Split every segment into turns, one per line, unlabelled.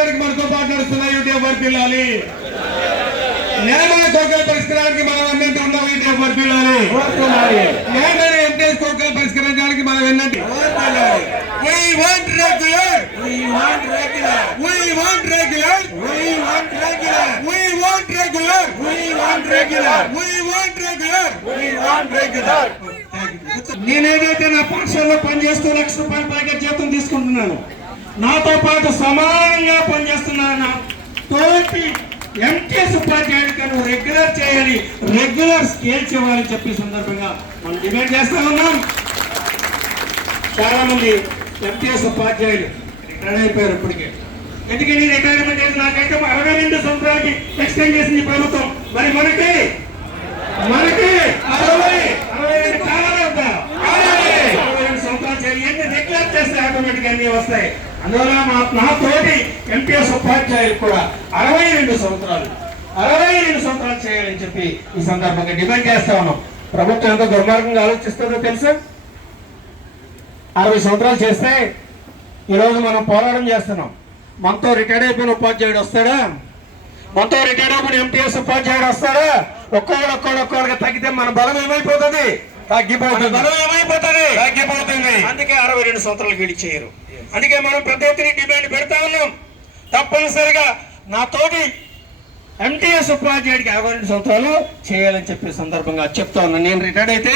పరిష్కరించడానికి మనతో పాటు నడుస్తున్న యూటీఎఫ్ న్యాయమైన కోరికల పరిష్కారానికి మనం అన్నింటి ఉన్నాం యూటీఎఫ్ న్యాయమైన ఎంటీఎస్ కోరికలు పరిష్కరించడానికి మనం ఎన్నటి We want regular. We want regular. We want regular. We want regular. We want regular. We want regular. We want regular. We want regular. నేనేదైతే నా పాఠశాలలో పనిచేస్తూ లక్ష రూపాయల పైగా జీతం తీసుకుంటున్నాను నాతో పాటు సమానంగా పనిచేస్తున్న తోటి ఎంటీఎస్ ఉపాధ్యాయుడికి రెగ్యులర్ చేయాలి రెగ్యులర్ స్కేల్స్ ఇవ్వాలని చెప్పి సందర్భంగా మనం డిమాండ్ చేస్తా ఉన్నాం. చాలా మంది ఎంటీఎస్ ఉపాధ్యాయులు రిటైర్ అయిపోయారు ఇప్పటికే. ఎందుకని రిటైర్మెంట్ ఏజ్ నాకైతే అరవై రెండు సంవత్సరాలకి ఎక్స్టెండ్ చేసింది ప్రభుత్వం. మరి మనకి? మనకి? అరవై. అరవై రెండు చాలా అరవై రెండు సంవత్సరాలు చేయాలి. ఎన్ని రెగ్యులర్ చేస్తే ఆటోమేటిక్ అన్ని వస్తాయి. అందువల్ల మా నా తోటి ఎంపీఎస్ ఉపాధ్యాయులు కూడా అరవై రెండు సంవత్సరాలు అరవై రెండు సంవత్సరాలు చేయాలని చెప్పి ఈ సందర్భంగా డిమాండ్ చేస్తా ఉన్నాం. ప్రభుత్వం ఎంత దుర్మార్గంగా ఆలోచిస్తుందో తెలుసా? అరవై సంవత్సరాలు చేస్తే ఈరోజు మనం పోరాటం చేస్తున్నాం. మనతో రిటైర్డ్ అయిపోయిన ఉపాధ్యాయుడు వస్తాడా? మనతో రిటైర్డ్ అయిపోయిన ఎంటీఎస్ ఉపాధ్యాయుడు వస్తాడా? ఒక్కొక్కడు ఒక్కొక్కడు ఒక్కొక్కడిగా తగ్గితే మన బలం ఏమైపోతుంది? తగ్గిపోతుంది. బలం ఏమైపోతుంది? తగ్గిపోతుంది. అందుకే అరవై రెండు సంవత్సరాలు వీళ్ళు చేయరు. అందుకే మనం పెద్ద ఎత్తున డిమాండ్ పెడతా ఉన్నాం. తప్పనిసరిగా నాతోటి ఎంటీఎస్ ఉపాధ్యాయుడికి యాభై రెండు సంవత్సరాలు చేయాలని చెప్పే సందర్భంగా చెప్తా ఉన్నాను నేను రిటైర్డ్ అయితే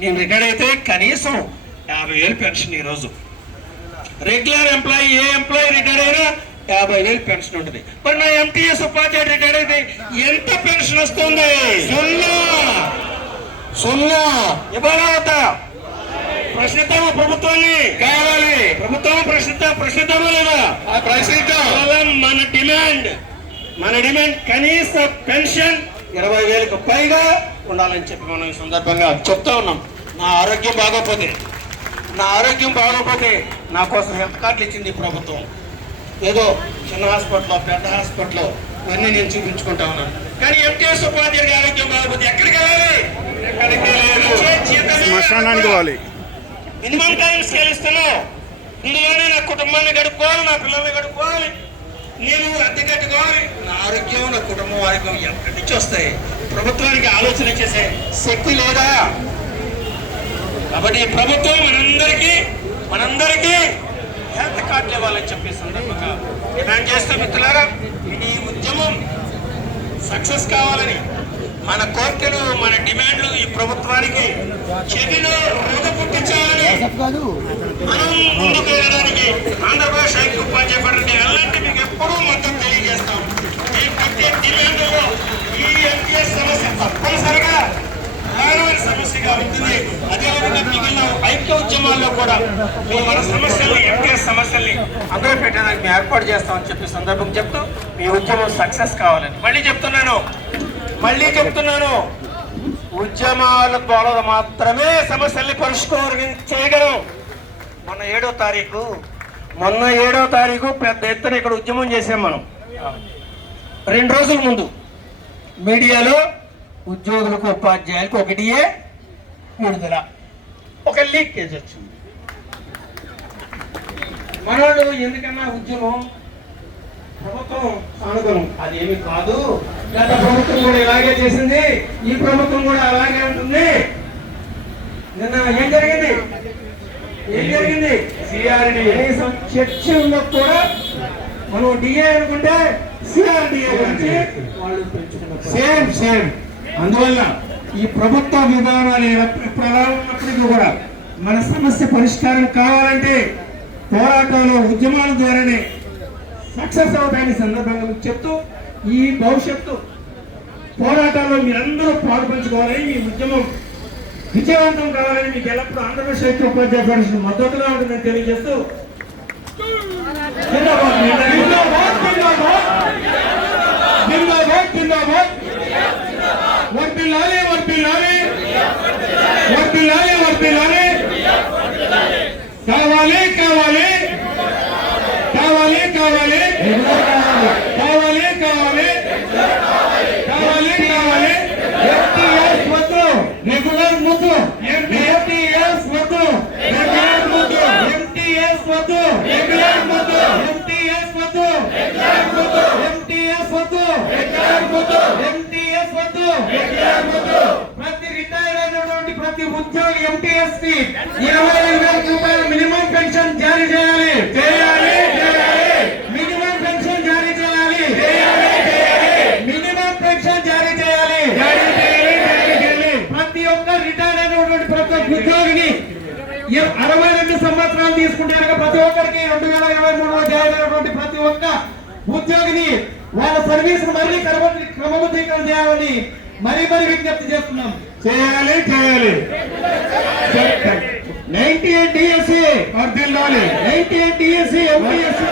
నేను రిటైర్డ్ అయితే కనీసం యాభై వేలు పెన్షన్ ఈరోజు. రెగ్యులర్ ఎంప్లాయీ ఏ ఎంప్లాయీ రిటైర్ అయినా యాభై వేలు పెన్షన్ ఉంటుంది. మరి నా ఎంటీఎస్ ఉపాధ్యాయుడు రిటైర్ అయితే ఎంత పెన్షన్ వస్తుంది? సున్నా. సున్నా. ఇవ్వాలా ప్రశ్నిద్దామా ప్రభుత్వాన్ని? కావాలి. ప్రభుత్వం ప్రశ్నిద్దాం. ప్రశ్నిద్దామా లేదా? ప్రశ్నిద్దాం. మన డిమాండ్. మన డిమాండ్ కనీస పెన్షన్ ఇరవై వేలకు పైగా ఉండాలని చెప్పి మనం ఈ సందర్భంగా చెప్తా ఉన్నాం. నా ఆరోగ్యం బాగోపోతే నా ఆరోగ్యం బాగోపోతే నా కోసం హెల్త్ కార్డులు ఇచ్చింది ప్రభుత్వం. ఏదో చిన్న హాస్పిటల్లో పెద్ద హాస్పిటల్లో ఇవన్నీ నేను చూపించుకుంటా ఉన్నాను. కానీ ఎంటీఎస్ ఉపాధ్యాయుడి ఆరోగ్యం బాగోపోతే ఎక్కడికి వెళ్ళాలి? ఎక్కడికి వెళ్ళాలి? మినిమం టైం స్కేల్ ఇస్తున్నావు. ఇందులోనే నా కుటుంబాన్ని గడుపుకోవాలి నా పిల్లల్ని గడుపుకోవాలి. నేను అద్దె కట్టుకోవాలి. నా ఆరోగ్యం నా కుటుంబం ఆరోగ్యం ఎక్కడి నుంచి వస్తాయి? ప్రభుత్వానికి ఆలోచన చేసే శక్తి లేదా? కాబట్టి ప్రభుత్వం మనందరికీ మనందరికీ హెల్త్ కార్డులు ఇవ్వాలని చెప్పే సందర్భంగా డిమాండ్ చేస్తాం మిత్రులారా ఇది ఉద్యమం సక్సెస్ కావాలని మన కోరికలు మన డిమాండ్లు ఈ ప్రభుత్వానికి చెవిలో రోగ పుట్టించాలని మనం ముందుకు వెళ్ళడానికి ఆంధ్రప్రదేశ్ ఐక్య ఉపాధ్యాయ పడడానికి అలాంటి మీకు ఎప్పుడూ మద్దతు తెలియజేస్తాం. ఈ ప్రతి డిమాండ్లో ఈ ఎంపీఎస్ సమస్య తప్పనిసరిగా ప్రధానమైన సమస్యగా ఉంటుంది. అదేవిధంగా మిగిలిన ఐక్య ఉద్యమాల్లో కూడా మన సమస్యల్ని ఎంపీఎస్ సమస్యల్ని అందరూ పెట్టడానికి మేము ఏర్పాటు చేస్తామని చెప్పి సందర్భం చెప్తూ మీ ఉద్యమం సక్సెస్ కావాలని మళ్ళీ చెప్తున్నాను. మళ్ళీ చెప్తున్నాను. ఉద్యమాల ద్వారా మాత్రమే సమస్యల్ని పరిష్కారం చేయగలం. మొన్న ఏడో తారీఖు మొన్న ఏడో తారీఖు పెద్ద ఎత్తున ఇక్కడ ఉద్యమం చేసాం మనం. రెండు రోజుల ముందు మీడియాలో ఉద్యోగులకు ఉపాధ్యాయులకు ఒకటియే విడుదల. ఒక లీకేజ్ వచ్చింది. మనోడు ఎందుకన్నా ఉద్యమం ప్రభుత్వం అనుగుణం అదేమి కాదు. గత ప్రభుత్వం కూడా ఇలాగే చేసింది. ఈ ప్రభుత్వం కూడా అలాగే ఉంటుంది. నిన్న ఏం జరిగింది? ఏం జరిగింది? సిఆర్డి. కనీసం చర్చల్లో కూడా మనం డిఏ అనుకుంటే సిఆర్డిఏ గురించి వాళ్ళు పెంచుకున్నారు సేమ్ సేమ్. అందువల్ల ఈ ప్రభుత్వ విధానాలు ఎప్పుడు ఎలా ఉన్నప్పటికీ కూడా మన సమస్య పరిష్కారం కావాలంటే పోరాటంలో ఉద్యమాల ద్వారానే సక్సెస్ అవుతాయని సందర్భంగా మీకు చెప్తూ ఈ భవిష్యత్తు పోరాటాల్లో మీరందరూ పాల్పంచుకోవాలని మీ ఉద్యమం విజయవంతం కావాలని మీకు ఎల్లప్పుడూ ఆంధ్రప్రదేశ్ ఐక్య ఉపాధ్యాయ పరిషత్ మద్దతుగా ఉంటుందని తెలియజేస్తూ జిందాబాద్, జిందాబాద్, జిందాబాద్. జిందాబాద్, కావాలి కావాలి కావాలి కావాలి కావాలి
ప్రతి రిటైర్ అయినటువంటి ప్రతి ఉద్యోగి ఎంటీఎస్కి ఇరవై ఐదు వేల రూపాయల మినిమం పెన్షన్ జారీ చేయాలి. చేయాలి మినిమం పెన్షన్ జారీ చేయాలి. మినిమం పెన్షన్ జారీ చేయాలి. ప్రతి ఒక్క రిటైర్ అయినటువంటి ప్రతి ఒక్క ఉద్యోగిని ఇర- అరవై రెండు సంవత్సరాలు తీసుకుంటే ప్రతి ఒక్కరికి రెండు వేల ఇరవై మూడులో జాయిన్ అయినటువంటి ప్రతి ఒక్క ఉద్యోగిని వాళ్ళ సర్వీస్ మళ్ళీ క్రమ- క్రమబద్ధీకరణ చేయాలని మరీ మరీ విజ్ఞప్తి చేస్తున్నాం.
చేయాలి చేయాలి
నైన్టీ ఎయిట్ డిఎస్సి
వర్ధిల్లాలి
నైన్టీ ఎయిట్ డిఎస్సి ఎంపీఎస్సి